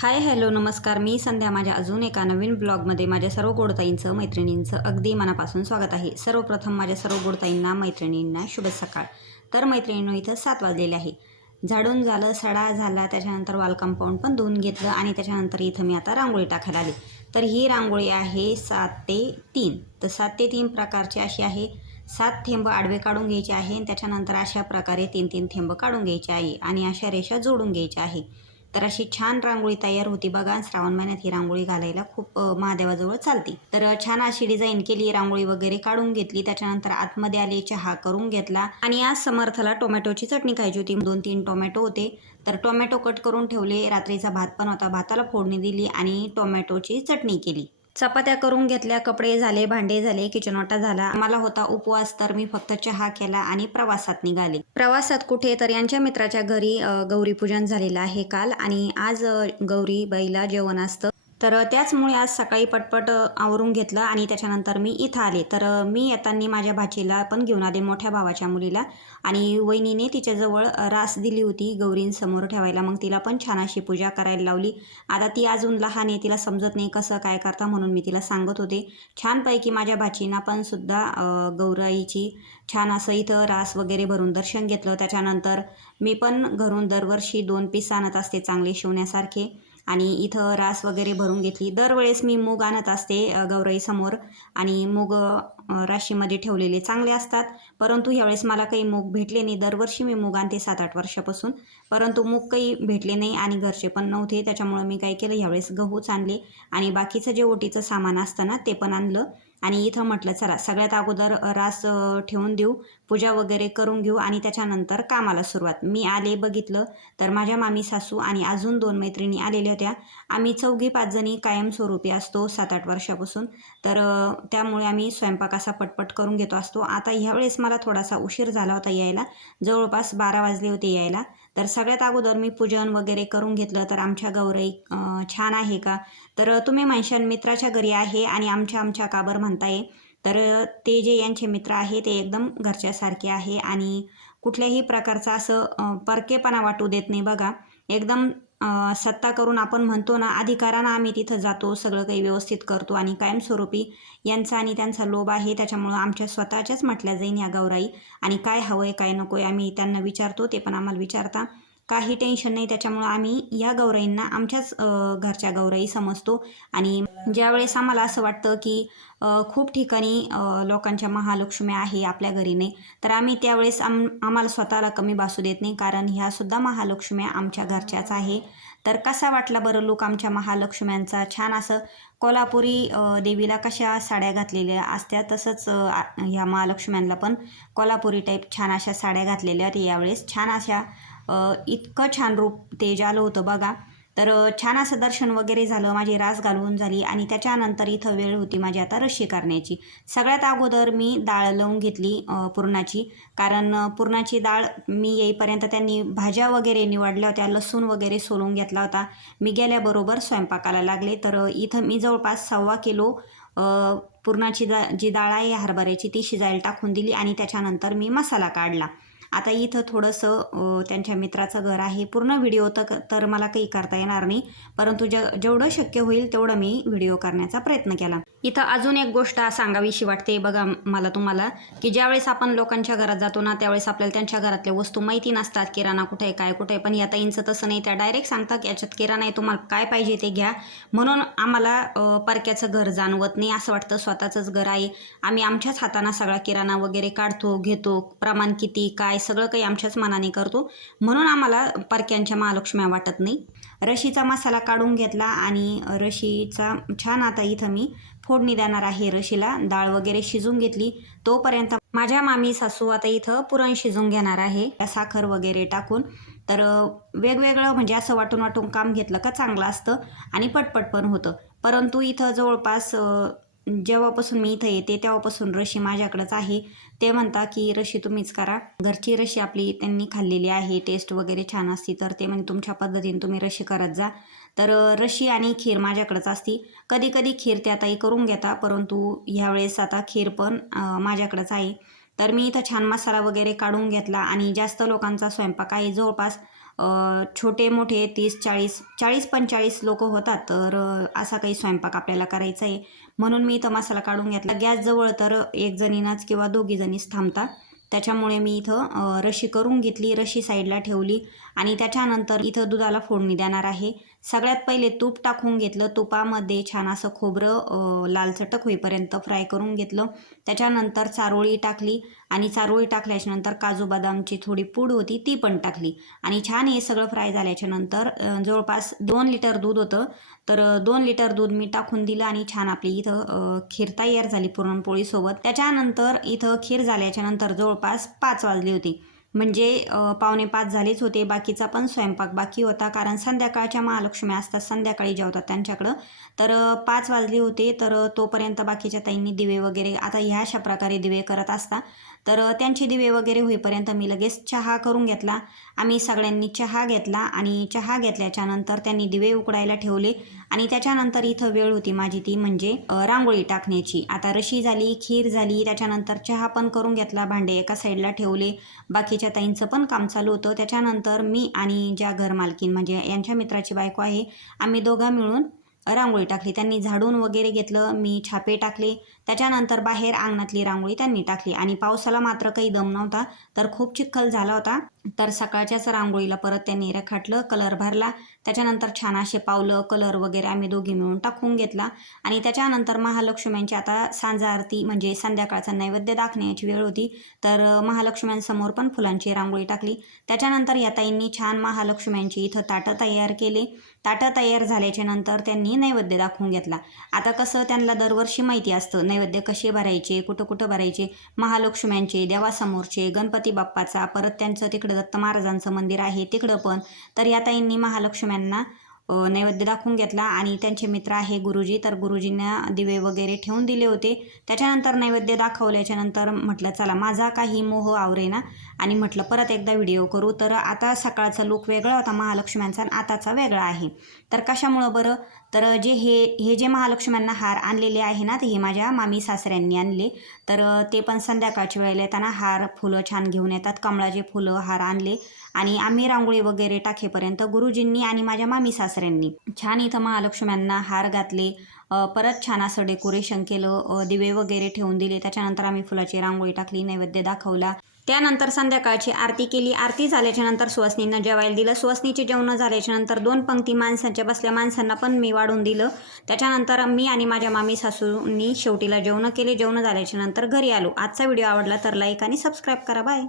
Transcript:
Hi hello नमस्कार. मी संध्या माझ्या अजून एका नवीन ब्लॉगमध्ये माझ्या सर्व गोडताईंचं मैत्रिणींचं अगदी मनापासून स्वागत आहे. सर्वप्रथम माझ्या सर्व गोडताईंना मैत्रिणींना शुभ सकाळ. तर मैत्रिणींनो इथं सात वाजलेले आहे. झाडून झालं सडा झाला त्याच्यानंतर वाल कंपाऊंड पण धुवून घेतलं आणि त्याच्यानंतर इथं मी आता रांगोळी टाकायला आली. तर ही रांगोळी आहे सात ते तीन. तर सात ते तीन प्रकारची अशी आहे. सात थेंब आडवे काढून घ्यायचे आहे आणि त्याच्यानंतर अशा प्रकारे तीन तीन थेंब काढून घ्यायचे आहे आणि अशा रेषा जोडून घ्यायच्या आहे. तर अशी छान रांगोळी तयार होती बघा. श्रावण महिन्यात ही रांगोळी घालायला खूप महादेवाजवळ चालती. तर छान अशी डिझाईन केली रांगोळी वगैरे काढून घेतली. त्याच्यानंतर आतमध्ये आले चहा करून घेतला. आणि आज समर्थला टोमॅटोची चटणी खायची होती. दोन तीन टोमॅटो होते. तर टोमॅटो कट करून ठेवले. रात्रीचा भात पण होता. भाताला फोडणी दिली आणि टोमॅटोची चटणी केली. चपात्या करून घेतल्या कपडे झाले भांडे झाले किचन वाटा झाला. मला होता उपवास तर मी फक्त चहा केला आणि प्रवासात निघाले. प्रवासात कुठे? तर यांच्या मित्राच्या घरी गौरी पूजन झालेलं आहे काल आणि आज गौरी बाईला जेवण असतं. तर त्याचमुळे आज सकाळी पटपट आवरून घेतलं आणि त्याच्यानंतर मी इथं आले. तर मी येताना माझ्या भाचीला पण घेऊन आले मोठ्या भावाच्या मुलीला. आणि वहिनीने तिच्याजवळ रास दिली होती गौरींसमोर ठेवायला. मग तिला पण छान अशी पूजा करायला लावली. आता ती अजून लहान आहे तिला समजत नाही कसं काय करता म्हणून मी तिला सांगत होते. छानपैकी माझ्या भाचीना पण सुद्धा गौराईची छान असं इथं रास वगैरे भरून दर्शन घेतलं. त्याच्यानंतर मी पण घरून दरवर्षी दोन पीस आणत असते चांगले शिवण्यासारखे. आणि इथं रास वगैरे भरून घेतली. दरवेळेस मी मूग आणत असते गौराईसमोर. आणि मूग राशीमध्ये ठेवलेले चांगले असतात. परंतु ह्यावेळेस मला काही मूग भेटले नाही. दरवर्षी मी मूग आणते सात आठ वर्षापासून. परंतु मूग काही भेटले नाही आणि घरचे पण नव्हते. त्याच्यामुळं मी काय केलं? ह्यावेळेस गहूच आणले. आणि बाकीचं जे ओटीचं सामान असतं ना ते पण आणलं. आणि इथं म्हटलं चला सगळ्यात अगोदर रास ठेवून देऊ पूजा वगैरे करून घेऊ आणि त्याच्यानंतर कामाला सुरुवात. मी आले बघितलं तर माझ्या मामी सासू आणि अजून दोन मैत्रिणी आलेल्या होत्या. आम्ही चौघी पाच जणी कायमस्वरूपी असतो सात आठ वर्षापासून. तर त्यामुळे आम्ही स्वयंपाक असा पटपट करून घेतो असतो. आता ह्यावेळेस मला थोडासा उशीर झाला होता यायला. जवळपास बारा वाजले होते यायला. तर सगळ्यात अगोदर मी पूजन वगैरे करून घेतलं तर आमच्या गौरई छान आहे का? तर तुम्ही म्हणशान मित्राच्या घरी आहे आणि आमच्या आमच्या काबर म्हणताय. तर ते जे यांचे मित्र आहे ते एकदम घरच्यासारखे आहे आणि कुठल्याही प्रकारचा असं परकेपणा वाटू देत नाही बघा. एकदम सत्ता करून आपण म्हणतो ना अधिकारानं आम्ही तिथं जातो सगळं काही व्यवस्थित करतो आणि कायमस्वरूपी यांचा आणि त्यांचा लोभ आहे त्याच्यामुळं आमच्या स्वतःच्याच म्हटल्या जाईन या गौराई. आणि काय हवं आहे काय नको आहे आम्ही त्यांना विचारतो ते पण आम्हाला विचारता. काही टेन्शन नाही. त्याच्यामुळं आम्ही या गौराईंना आमच्याच घरच्या गौराई समजतो. आणि ज्यावेळेस आम्हाला असं वाटतं की खूप ठिकाणी लोकांच्या महालक्ष्मी आहे आपल्या घरी नाही तर आम्ही त्यावेळेस आम आम्हाला स्वतःला कमी भासू देत नाही. कारण ह्यासुद्धा महालक्ष्म्या आमच्या घरच्याच आहे. तर कसा वाटला बरं लोक आमच्या महालक्ष्म्यांचा? छान असं कोल्हापुरी देवीला कशा साड्या घातलेल्या असत्या? तसंच ह्या महालक्ष्म्यांना पण कोल्हापुरी टाईप छान अशा साड्या घातलेल्या आहेत यावेळेस. छान अशा इतकं छान रूप ते आलं होतं बघा. तर छान असं दर्शन वगैरे झालं माझी रास घालवून झाली आणि त्याच्यानंतर इथं वेळ होती माझी आता रशी करण्याची. सगळ्यात अगोदर मी डाळ लावून घेतली पुरणाची. कारण पुरणाची डाळ मी येईपर्यंत त्यांनी भाज्या वगैरे निवडल्या होत्या लसूण वगैरे सोलून घेतला होता. मी गेल्याबरोबर स्वयंपाकाला लागले. तर इथं मी जवळपास सव्वा किलो पुरणाची दा जी डाळ आहे हरभऱ्याची ती शिजायला टाकून दिली आणि त्याच्यानंतर मी मसाला काढला. आता इथं थोडंसं त्यांच्या मित्राचं घर आहे. पूर्ण व्हिडिओ तर तर मला काही करता येणार नाही. परंतु ज जेवढं शक्य होईल तेवढं मी व्हिडिओ करण्याचा प्रयत्न केला. इथं अजून एक गोष्ट सांगावीशी वाटते. बघा मला तुम्हाला की ज्यावेळेस आपण लोकांच्या घरात जातो ना त्यावेळेस आपल्याला त्यांच्या घरातल्या वस्तू माहिती नसतात. किराणा कुठे आहे काय कुठे आहे. पण या ताईंचं तसं नाही. त्या डायरेक्ट सांगतात की याच्यात किराणा आहे तुम्हाला काय पाहिजे ते घ्या. म्हणून आम्हाला परक्याचं घर जाणवत नाही. असं वाटतं स्वतःचंच घर आहे. आम्ही आमच्याच हाताना सगळा किराणा वगैरे काढतो घेतो. प्रमाण किती काय सगळं काही आमच्याच मनाने करतो. म्हणून आम्हाला परक्यांच्या महालक्ष्म्या वाटत नाही. रशीचा मसाला काढून घेतला आणि रशीचा छान आता इथं मी फोडणी देणार आहे रशीला. डाळ वगैरे शिजून घेतली. तोपर्यंत माझ्या मामी सासू आता इथं पुरण शिजून घेणार आहे. साखर वगैरे टाकून. तर वेगवेगळं म्हणजे असं वाटून वाटून काम घेतलं का चांगलं असतं आणि पटपट पण होतं. परंतु इथं जवळपास जेव्हापासून मी इथं येते तेव्हापासून रशी माझ्याकडंच आहे. ते म्हणता की रशी तुम्हीच करा. घरची रशी आपली त्यांनी खाल्लेली आहे टेस्ट वगैरे छान असती तर ते म्हणजे तुमच्या पद्धतीने तुम्ही रशी करत जा. तर रशी आणि खीर माझ्याकडंच असती. कधी कधी खीर त्या ताई करून घेता परंतु ह्यावेळेस आता खीर पण माझ्याकडंच आहे. तर मी इथं छान मसाला वगैरे काढून घेतला आणि जास्त लोकांचा स्वयंपाक आहे जवळपास छोटे मोठे तीस चाळीस चाळीस पंचाळीस लोक होतात तर असा काही स्वयंपाक आपल्याला करायचा आहे. म्हणून मी इथं मसाला काढून घेतला. गॅसजवळ तर एक जणीनाच किंवा दोघी जणीच थांबतात. त्याच्यामुळे मी इथं रशी करून घेतली रशी साईडला ठेवली आणि त्याच्यानंतर इथं दुधाला फोडणी देणार आहे. सगळ्यात पहिले तूप टाकून घेतलं. तुपामध्ये छान असं खोबरं लालचटक होईपर्यंत फ्राय करून घेतलं. त्याच्यानंतर चारोळी टाकली. आणि चारोळी टाकल्याच्या नंतर काजू बदामची थोडी पूड होती ती पण टाकली. आणि छान हे सगळं फ्राय झाल्याच्यानंतर जवळपास दोन लिटर दूध होतं. तर दोन लिटर दूध मी टाकून दिलं आणि छान आपली इथं खीर तयार झाली पुरणपोळीसोबत. त्याच्यानंतर इथं खीर झाल्याच्यानंतर जवळपास पाच वाजली होती. म्हणजे पावणे पाच झालेच होते. बाकीचा पण स्वयंपाक बाकी होता. कारण संध्याकाळच्या महालक्ष्मी असतात संध्याकाळी जेवतात त्यांच्याकडं. तर पाच वाजले होते. तर तोपर्यंत बाकीच्या ताईंनी दिवे वगैरे आता ह्या अशा प्रकारे दिवे करत असता. तर त्यांचे दिवे वगैरे होईपर्यंत मी लगेच चहा करून घेतला. आम्ही सगळ्यांनी चहा घेतला आणि चहा घेतल्याच्या नंतर त्यांनी दिवे उकडायला ठेवले आणि त्याच्यानंतर इथं वेळ होती माझी ती म्हणजे रांगोळी टाकण्याची. आता रशी झाली खीर झाली त्याच्यानंतर चहा पण करून घेतला भांडे एका साईडला ठेवले. बाकीच्या ताईंचं पण काम चालू होतं. त्याच्यानंतर मी आणि ज्या घरमालकीन म्हणजे यांच्या मित्राची बायको आहे आम्ही दोघं मिळून रांगोळी टाकली. त्यांनी झाडून वगैरे घेतलं मी छापे टाकले. त्याच्यानंतर बाहेर अंगणातली रांगोळी त्यांनी टाकली आणि पावसाला मात्र काही दम नव्हता तर खूप चिखल झाला होता. तर सकाळच्याच रांगोळीला परत त्यांनी रेखाटलं कलर भरला. त्याच्यानंतर छान असे पावलं कलर वगैरे आम्ही दोघी मिळून टाकून घेतला. आणि त्याच्यानंतर महालक्ष्म्यांची आता सांजा आरती म्हणजे संध्याकाळचा नैवेद्य दाखण्याची वेळ होती तर महालक्ष्म्यांसमोर पण फुलांची रांगोळी टाकली. त्याच्यानंतर या ताईंनी छान महालक्ष्म्यांची इथं ताटं तयार केले. ताटं तयार झाल्याच्यानंतर त्यांनी नैवेद्य दाखवून घेतला. आता कसं त्यांना दरवर्षी माहिती असतं नैवेद्य नैवेद्य कसे भरायचे कुठं कुठं भरायचे महालक्ष्म्यांचे देवासमोरचे गणपती बाप्पाचा परत त्यांचं तिकडं दत्त महाराजांचं मंदिर आहे तिकडं पण. तर या ताईंनी महालक्ष्म्यांना नैवेद्य दाखवून घेतला आणि त्यांचे मित्र आहे गुरुजी. तर गुरुजींना दिवे वगैरे ठेवून दिले होते. त्याच्यानंतर नैवेद्य दाखवल्याच्या नंतर म्हटलं चला माझा काही मोह आवरेना आणि म्हटलं परत एकदा व्हिडिओ करू. तर आता सकाळचा लुक वेगळा होता महालक्ष्म्यांचा आणि आताचा वेगळा आहे. तर कशामुळं बरं? तर जे हे हे जे महालक्ष्म्यांना हार आणलेले आहे ना ते हे माझ्या मामी सासऱ्यांनी आणले. तर ते पण संध्याकाळच्या वेळेला येताना हार फुलं छान घेऊन येतात. कमळाचे फुलं हार आणले. आणि आम्ही रांगोळी वगैरे टाकेपर्यंत गुरुजींनी आणि माझ्या मामी सासऱ्यांनी छान इथं महालक्ष्म्यांना हार घातले. परत छान असं डेकोरेशन केलं. दिवे वगैरे ठेवून दिले. त्याच्यानंतर आम्ही फुलाची रांगोळी टाकली नैवेद्य दाखवला. त्यानंतर संध्याकाळची आरती केली. आरती झाल्याच्यानंतर सुवासनींना जेवायला दिलं. सुवासनीचे जेवणं झाल्याच्यानंतर दोन पंक्ती माणसांच्या बसल्या. माणसांना पण मी वाढून दिलं. त्याच्यानंतर मी आणि माझ्या मामी सासूंनी शेवटीला जेवणं केले. जेवणं झाल्याच्यानंतर घरी आलो. आजचा व्हिडिओ आवडला तर लाईक आणि सबस्क्राईब करा. बाय